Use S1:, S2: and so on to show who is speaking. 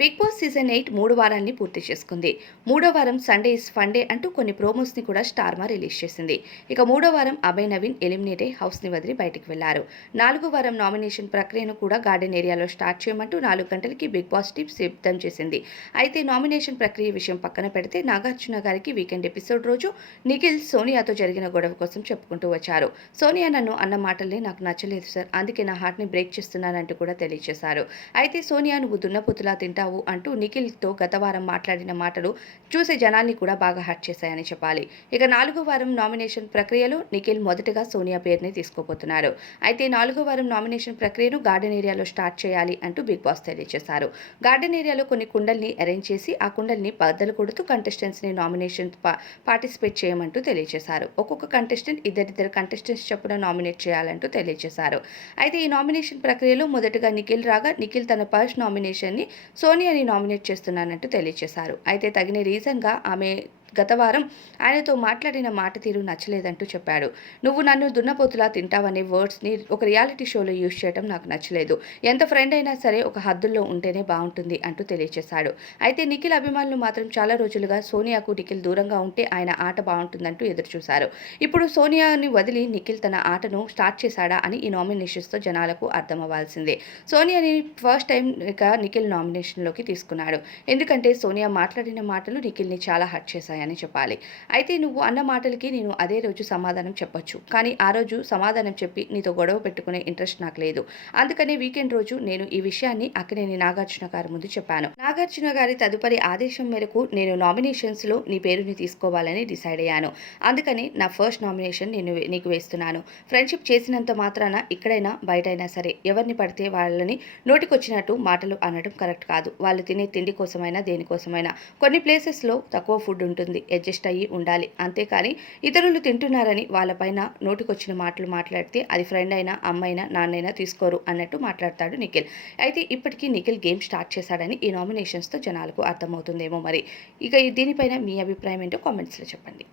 S1: Big boss season eight మూడు వారాన్ని పూర్తి చేసుకుంది. మూడో వారం సండే ఇస్ ఫండే అంటూ కొన్ని ప్రోమోస్ని కూడా స్టార్మా రిలీజ్ చేసింది. ఇక మూడో వారం అభయ్ నవీన్ ఎలిమినేట్ అయి హౌస్ని వదిలి బయటికి వెళ్ళారు. నాలుగో వారం నామినేషన్ ప్రక్రియను కూడా గార్డెన్ ఏరియాలో స్టార్ట్ చేయమంటూ నాలుగు గంటలకి బిగ్ బాస్ టీమ్ సిద్ధం చేసింది. అయితే నామినేషన్ ప్రక్రియ విషయం పక్కన పెడితే నాగార్జున గారికి వీకెండ్ ఎపిసోడ్ రోజు నిఖిల్ సోనియాతో జరిగిన గొడవ కోసం చెప్పుకుంటూ వచ్చారు. సోనియా నన్ను అన్న మాటల్ని నాకు నచ్చలేదు సార్. అందుకే నా హార్ట్ని బ్రేక్ చేస్తున్నానంటూ కూడా తెలియజేశారు అయితే సోనియా నువ్వు దున్నపోతులా చేశావు అంటూ నిఖిల్తో గత వారం మాట్లాడిన మాటలు చూసే జనాన్ని కూడా బాగా హర్ట్ చేశాయని చెప్పాలి. ఇక నాలుగో వారం నామినేషన్ ప్రక్రియలో నిఖిల్ మొదటగా సోనియా పేరుని తీసుకోబోతున్నారు. అయితే నాలుగో వారం నామినేషన్ ప్రక్రియను గార్డెన్ ఏరియాలో స్టార్ట్ చేయాలి అంటూ బిగ్ బాస్ తెలియజేశారు. గార్డెన్ ఏరియాలో కొన్ని కుండల్ని అరేంజ్ చేసి ఆ కుండల్ని బద్దలు కొడుతూ కంటెస్టెంట్స్ని నామినేషన్ పార్టిసిపేట్ చేయమంటూ తెలియజేశారు. ఒక్కొక్క కంటెస్టెంట్ ఇద్దరిద్దరు కంటెస్టెంట్స్ చొప్పున నామినేట్ చేయాలంటూ తెలియజేశారు. అయితే ఈ నామినేషన్ ప్రక్రియలో మొదటగా నిఖిల్ రాగా నిఖిల్ తన ఫస్ట్ నామినేషన్ని సోనియాని నామినేట్ చేస్తున్నానంటూ తెలియజేశారు అయితే తగిన రీజన్గా ఆమె గత వారం ఆయనతో మాట్లాడిన మాట తీరు నచ్చలేదంటూ చెప్పాడు. నువ్వు నన్ను దున్నపోతులా తింటావనే వర్డ్స్ని ఒక రియాలిటీ షోలో యూజ్ చేయడం నాకు నచ్చలేదు. ఎంత ఫ్రెండ్ అయినా సరే ఒక హద్దుల్లో ఉంటేనే బాగుంటుంది అంటూ తెలియజేశాడు. అయితే నిఖిల్ అభిమానులు మాత్రం చాలా రోజులుగా సోనియాకు నిఖిల్ దూరంగా ఉంటే ఆయన ఆట బాగుంటుందంటూ ఎదురుచూశారు. ఇప్పుడు సోనియాని వదిలి నిఖిల్ తన ఆటను స్టార్ట్ చేశాడా అని ఈ నామినేషన్స్తో జనాలకు అర్థమవ్వాల్సిందే. సోనియాని ఫస్ట్ టైం ఇక నిఖిల్ నామినేషన్లోకి తీసుకున్నాడు. ఎందుకంటే సోనియా మాట్లాడిన మాటలు నిఖిల్ని చాలా హర్ట్ వస్తాయని చెప్పాలి. అయితే నువ్వు అన్న మాటలకి నేను అదే రోజు సమాధానం చెప్పొచ్చు. కానీ ఆ రోజు సమాధానం చెప్పి నీతో గొడవ పెట్టుకునే ఇంట్రెస్ట్ నాకు లేదు. అందుకని వీకెండ్ రోజు నేను ఈ విషయాన్ని అక్కడేని నాగార్జున గారి ముందు చెప్పాను. నాగార్జున గారి తదుపరి ఆదేశం మేరకు నేను నామినేషన్స్లో నీ పేరుని తీసుకోవాలని డిసైడ్ అయ్యాను. అందుకని నా ఫస్ట్ నామినేషన్ నేను నీకు వేస్తున్నాను. ఫ్రెండ్షిప్ చేసినంత మాత్రాన ఇక్కడైనా బయటైనా సరే ఎవరిని పడితే వాళ్ళని నోటికొచ్చినట్టు మాటలు అనడం కరెక్ట్ కాదు. వాళ్ళు తినే తిండి కోసమైనా దేనికోసమైనా. కొన్ని ప్లేసెస్లో తక్కువ ఫుడ్ ఉంటుంది. ఉంటుంది అడ్జస్ట్ అయ్యి ఉండాలి. అంతేకాని ఇతరులు తింటున్నారని వాళ్ళపైన నోటికొచ్చిన మాటలు మాట్లాడితే అది ఫ్రెండ్ అయినా అమ్మైనా నాన్నైనా తీసుకోరు అన్నట్టు మాట్లాడతాడు నిఖిల్. అయితే ఇప్పటికీ నిఖిల్ గేమ్ స్టార్ట్ చేశాడని ఈ నామినేషన్స్తో జనాలకు అర్థమవుతుందేమో మరి. ఇక దీనిపైన మీ అభిప్రాయం ఏంటో కామెంట్స్లో చెప్పండి.